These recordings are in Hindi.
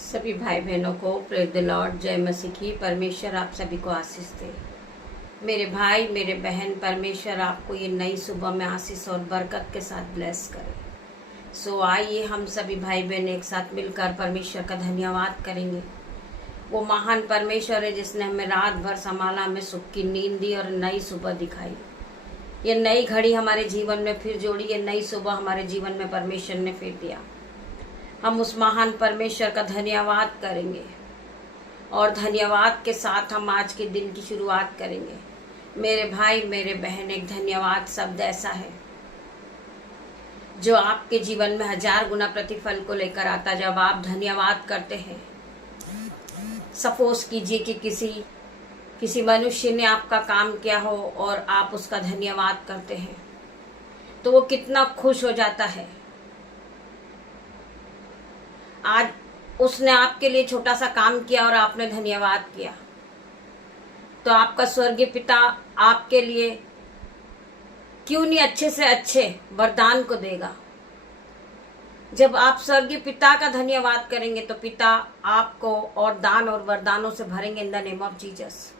सभी भाई बहनों को प्रेज द लॉर्ड, जय मसीह की। परमेश्वर आप सभी को आशीष दे। मेरे भाई मेरे बहन, परमेश्वर आपको ये नई सुबह में आशीष और बरकत के साथ ब्लेस करे। सो आइए हम सभी भाई बहन एक साथ मिलकर परमेश्वर का धन्यवाद करेंगे। वो महान परमेश्वर है जिसने हमें रात भर संभाला, हमें सुख की नींद दी और नई सुबह दिखाई। ये नई घड़ी हमारे जीवन में फिर जोड़ी, ये नई सुबह हमारे जीवन में परमेश्वर ने फिर दिया। हम उस महान परमेश्वर का धन्यवाद करेंगे और धन्यवाद के साथ हम आज के दिन की शुरुआत करेंगे। मेरे भाई मेरे बहन, एक धन्यवाद शब्द ऐसा है जो आपके जीवन में 1000 गुना प्रतिफल को लेकर आता। जब आप धन्यवाद करते हैं, सपोज कीजिए कि किसी मनुष्य ने आपका काम किया हो और आप उसका धन्यवाद करते हैं, तो वो कितना खुश हो जाता है। आज उसने आपके लिए छोटा सा काम किया और आपने धन्यवाद किया, तो आपका स्वर्गीय पिता आपके लिए क्यों नहीं अच्छे से अच्छे वरदान को देगा। जब आप स्वर्गीय पिता का धन्यवाद करेंगे तो पिता आपको और दान और वरदानों से भरेंगे in the name of Jesus.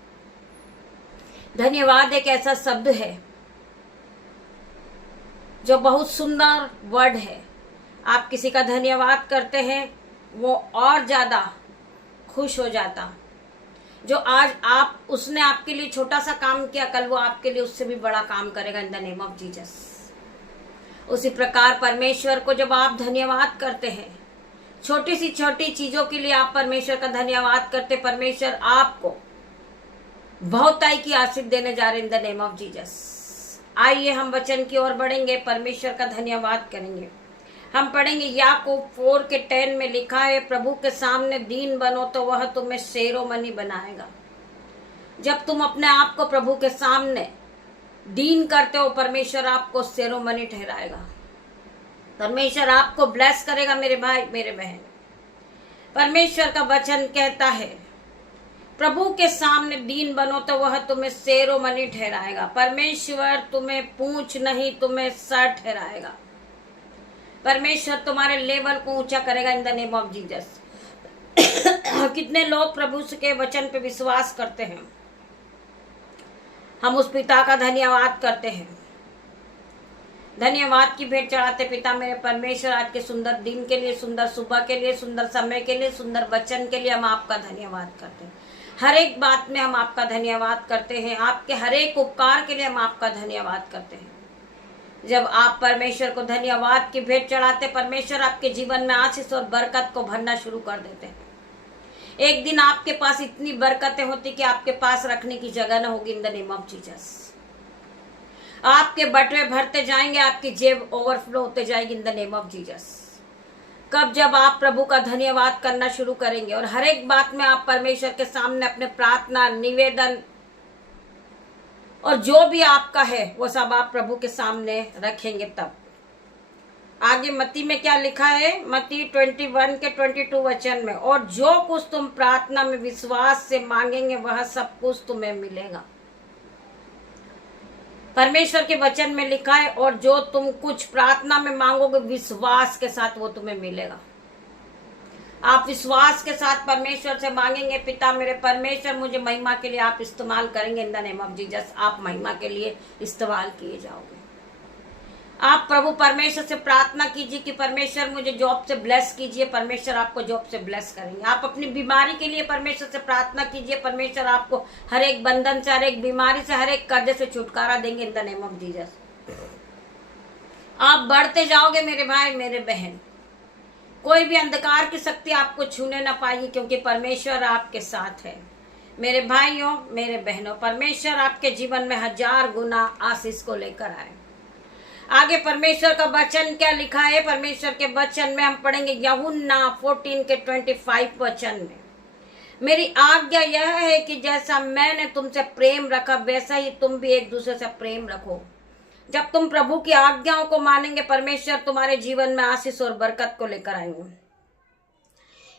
धन्यवाद एक ऐसा शब्द है जो बहुत सुंदर वर्ड है। आप किसी का धन्यवाद करते हैं, वो और ज्यादा खुश हो जाता। जो आज उसने आपके लिए छोटा सा काम किया, कल वो आपके लिए उससे भी बड़ा काम करेगा in the name of Jesus. उसी प्रकार परमेश्वर को जब आप धन्यवाद करते हैं, छोटी सी छोटी चीजों के लिए आप परमेश्वर का धन्यवाद करते, परमेश्वर आपको बहुताई की आशीष देने जा रहे in the name of Jesus. आइए हम वचन की ओर बढ़ेंगे, परमेश्वर का धन्यवाद करेंगे। हम पढ़ेंगे याकूब 4:10 में लिखा है, प्रभु के सामने दीन बनो तो वह तुम्हें शेरोमणि बनाएगा। जब तुम अपने आप को प्रभु के सामने दीन करते हो, परमेश्वर आपको शेरोमणि ठहराएगा। परमेश्वर आपको ब्लेस करेगा मेरे भाई मेरे बहन। परमेश्वर का वचन कहता है, प्रभु के सामने दीन बनो तो वह तुम्हें शेरोमणि ठहराएगा। परमेश्वर तुम्हें पूंछ नहीं, तुम्हें सर ठहराएगा। परमेश्वर तुम्हारे लेवल को ऊंचा करेगा in the name of Jesus. कितने लोग प्रभु के वचन पे विश्वास करते हैं। हम उस पिता का धन्यवाद करते हैं, धन्यवाद की भेंट चढ़ाते। पिता मेरे परमेश्वर, आज के सुंदर दिन के लिए, सुंदर सुबह के लिए, सुंदर समय के लिए, सुंदर वचन के लिए हम आपका धन्यवाद करते हैं। हर एक बात में हम आपका धन्यवाद करते हैं। आपके हर एक उपकार के लिए हम आपका धन्यवाद करते हैं। जब आप परमेश्वर को धन्यवाद की भेंट चढ़ाते, परमेश्वर आपके जीवन में आशीष और बरकत को भरना शुरू कर देते हैं। एक दिन आपके पास इतनी बरकतें होती कि आपके पास रखने की जगह न होगी in the name of Jesus. आपके बटवे भरते जाएंगे, आपकी जेब ओवरफ्लो होते जाएगी in the name of Jesus. कब? जब आप प्रभु का धन्यवाद करना शुरू करेंगे और हर एक बात में आप परमेश्वर के सामने अपने प्रार्थना, निवेदन और जो भी आपका है वो सब आप प्रभु के सामने रखेंगे। तब आगे मत्ती में क्या लिखा है? मत्ती 21:22 वचन में, और जो कुछ तुम प्रार्थना में विश्वास से मांगेंगे वह सब कुछ तुम्हें मिलेगा। परमेश्वर के वचन में लिखा है, और जो तुम कुछ प्रार्थना में मांगोगे विश्वास के साथ वो तुम्हें मिलेगा। आप विश्वास के साथ परमेश्वर से मांगेंगे, पिता मेरे परमेश्वर, मुझे महिमा के लिए आप इस्तेमाल करेंगे in the name of Jesus. आप महिमा के लिए इस्तेमाल किए जाओगे। आप प्रभु परमेश्वर से प्रार्थना कीजिए कि परमेश्वर मुझे जॉब से ब्लेस कीजिए, परमेश्वर आपको जॉब से ब्लेस करेंगे। आप अपनी बीमारी के लिए परमेश्वर से प्रार्थना कीजिए, परमेश्वर आपको हर एक बंधन से, हर एक बीमारी से, हर एक कर्ज से छुटकारा देंगे in the name of Jesus. आप बढ़ते जाओगे मेरे भाई मेरे बहन। कोई भी अंधकार की शक्ति आपको छूने ना पाएगी, क्योंकि परमेश्वर आपके साथ है। मेरे भाइयों मेरे बहनों, परमेश्वर आपके जीवन में 1000 गुना आशीष को लेकर आए। आगे परमेश्वर का वचन क्या लिखा है? परमेश्वर के वचन में हम पढ़ेंगे यूहन्ना 14:25 वचन में, मेरी आज्ञा यह है कि जैसा मैंने तुमसे प्रेम रखा वैसा ही तुम भी एक दूसरे से प्रेम रखो। जब तुम प्रभु की आज्ञाओं को मानेंगे, परमेश्वर तुम्हारे जीवन में आशीष और बरकत को लेकर आएंगे।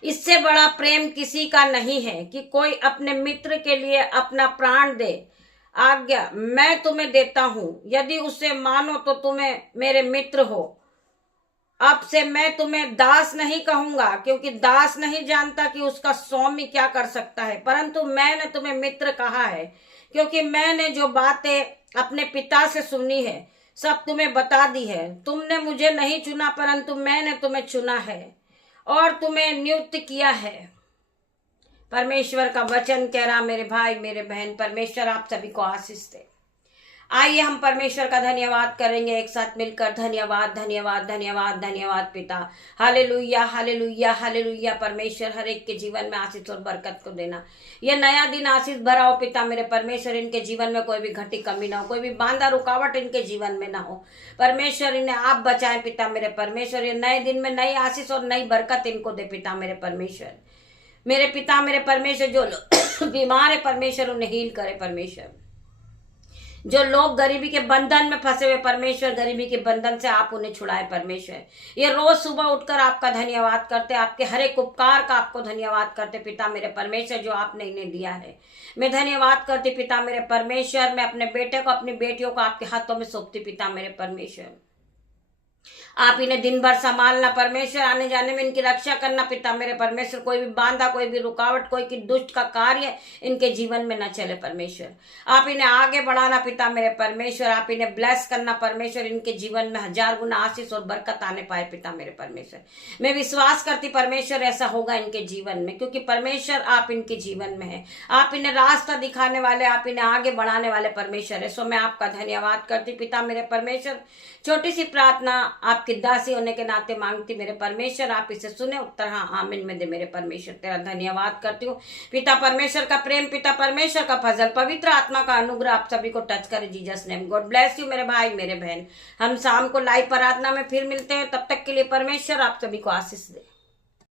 इससे बड़ा प्रेम किसी का नहीं है कि कोई अपने मित्र के लिए अपना प्राण दे। आज्ञा मैं तुम्हें देता हूं, यदि उसे मानो तो तुम्हें मेरे मित्र हो। अब से मैं तुम्हें दास नहीं कहूंगा, क्योंकि दास नहीं जानता कि उसका स्वामी क्या कर सकता है, परंतु मैंने तुम्हें मित्र कहा है, क्योंकि मैंने जो बातें अपने पिता से सुनी है सब तुम्हें बता दी है। तुमने मुझे नहीं चुना, परंतु मैंने तुम्हें चुना है और तुम्हें नियुक्त किया है। परमेश्वर का वचन कह रहा, मेरे भाई मेरे बहन, परमेश्वर आप सभी को आशीष दे। आइए हम परमेश्वर का धन्यवाद करेंगे एक साथ मिलकर। धन्यवाद धन्यवाद धन्यवाद धन्यवाद पिता। Hallelujah hallelujah hallelujah. परमेश्वर हर एक के जीवन में आशीष और बरकत को देना। यह नया दिन आशीष भरा हो पिता मेरे परमेश्वर। इनके जीवन में कोई भी घटी कमी ना हो, कोई भी बांधा रुकावट इनके जीवन में ना हो। परमेश्वर इन्हें आप बचाएं पिता मेरे परमेश्वर। ये नए दिन में नई आशीष और नई बरकत इनको दे पिता मेरे परमेश्वर। मेरे पिता मेरे परमेश्वर, जो लोग बीमार है परमेश्वर उन्हें हील करे परमेश्वर। जो लोग गरीबी के बंधन में फंसे हुए परमेश्वर, गरीबी के बंधन से आप उन्हें छुड़ाए परमेश्वर। ये रोज सुबह उठकर आपका धन्यवाद करते, आपके हर एक उपकार का आपको धन्यवाद करते पिता मेरे परमेश्वर, जो आपने इन्हें दिया है। मैं धन्यवाद करती पिता मेरे परमेश्वर। मैं अपने बेटे को अपनी बेटियों को आपके हाथों में सौंपती पिता मेरे परमेश्वर। आप इन्हें दिन भर संभालना परमेश्वर, आने जाने में इनकी रक्षा करना पिता मेरे परमेश्वर। कोई भी बांधा, कोई भी रुकावट, कोई की दुष्ट का कार्य इनके जीवन में न चले परमेश्वर। आप इन्हें आगे बढ़ाना पिता मेरे परमेश्वर। आप इन्हें ब्लेस करना परमेश्वर। इनके जीवन में 1000 गुना आशीष और बरकत आने पाए पिता मेरे परमेश्वर। मैं विश्वास करती परमेश्वर ऐसा होगा इनके जीवन में, क्योंकि परमेश्वर आप इनके जीवन में है। आप इन्हें रास्ता दिखाने वाले, आप इन्हें आगे बढ़ाने वाले परमेश्वर है। सो मैं आपका धन्यवाद करती पिता मेरे परमेश्वर। छोटी सी प्रार्थना आपकी दासी होने के नाते मांगती मेरे परमेश्वर, आप इसे सुने, उत्तर हाँ आमीन में दे मेरे परमेश्वर। तेरा धन्यवाद करती हूँ पिता परमेश्वर का प्रेम, पिता परमेश्वर का फजल, पवित्र आत्मा का अनुग्रह आप सभी को टच करे Jesus name. God bless you मेरे भाई मेरे बहन। हम शाम को लाइव प्रार्थना में फिर मिलते हैं, तब तक के लिए परमेश्वर आप सभी को आशीष दे।